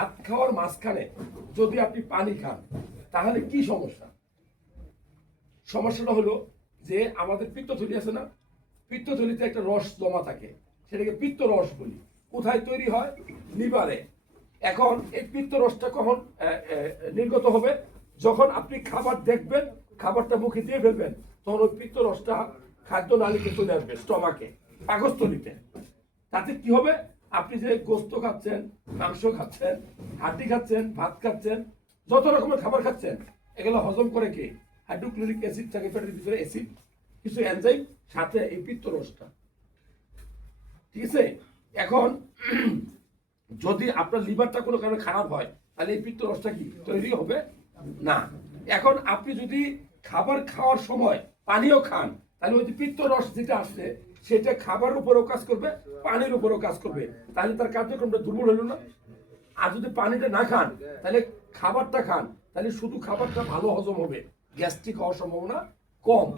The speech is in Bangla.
ভাত খাওয়ার মাঝখানে যদি আপনি পানি খান, তাহলে কি সমস্যা? সমস্যাটা হলো যে আমাদের পিত্তথলি আছে না? পিত্তথলিতে একটা রস জমা থাকে। সেটাকে পিত্ত রস বলি। কোথায় তৈরি হয়? লিভারে। এখন এই পিত্ত রসটা কখন নির্গত হবে? যখন আপনি খাবার দেখবেন, খাবারটা মুখে দিয়ে ফেলবেন, তখন ওই পিত্ত রসটা খাদ্য নালীতে চলে আসবে, স্টমাকে, পাকস্থলিতে। তাতে কি হবে? আপনি যে গোস্ত খাচ্ছেন, মাংস খাচ্ছেন, হাড্ডি খাচ্ছেন, ভাত খাচ্ছেন, যত রকমের খাবার খাচ্ছেন, এগুলো হজম করে কে? হাইড্রোক্লোরিক অ্যাসিড থাকে পেটের ভিতরে, অ্যাসিড, কিছু এনজাইম, সাথে এই পিত্ত রসটা ঠিক আছে? এখন, যদি আপনার লিভারটা কোনো কারণে খারাপ হয়, তাহলে এই পিত্ত রসটা কি, তৈরি হবে? না। এখন আপনি যদি খাবার খাওয়ার সময় পানিও খান তাহলে ওই যে পিত্ত রস যেটা আসছে সেটা খাবার উপরেও কাজ করবে, পানির উপরেও কাজ করবে। তাহলে তার কার্যক্রমটা দুর্বল হলো না? আর যদি পানিটা না খান, তাহলে খাবারটা খান। তাহলে শুধু খাবারটা ভালো হজম হবে। গ্যাস্ট্রিক হওয়ার সম্ভাবনা কম।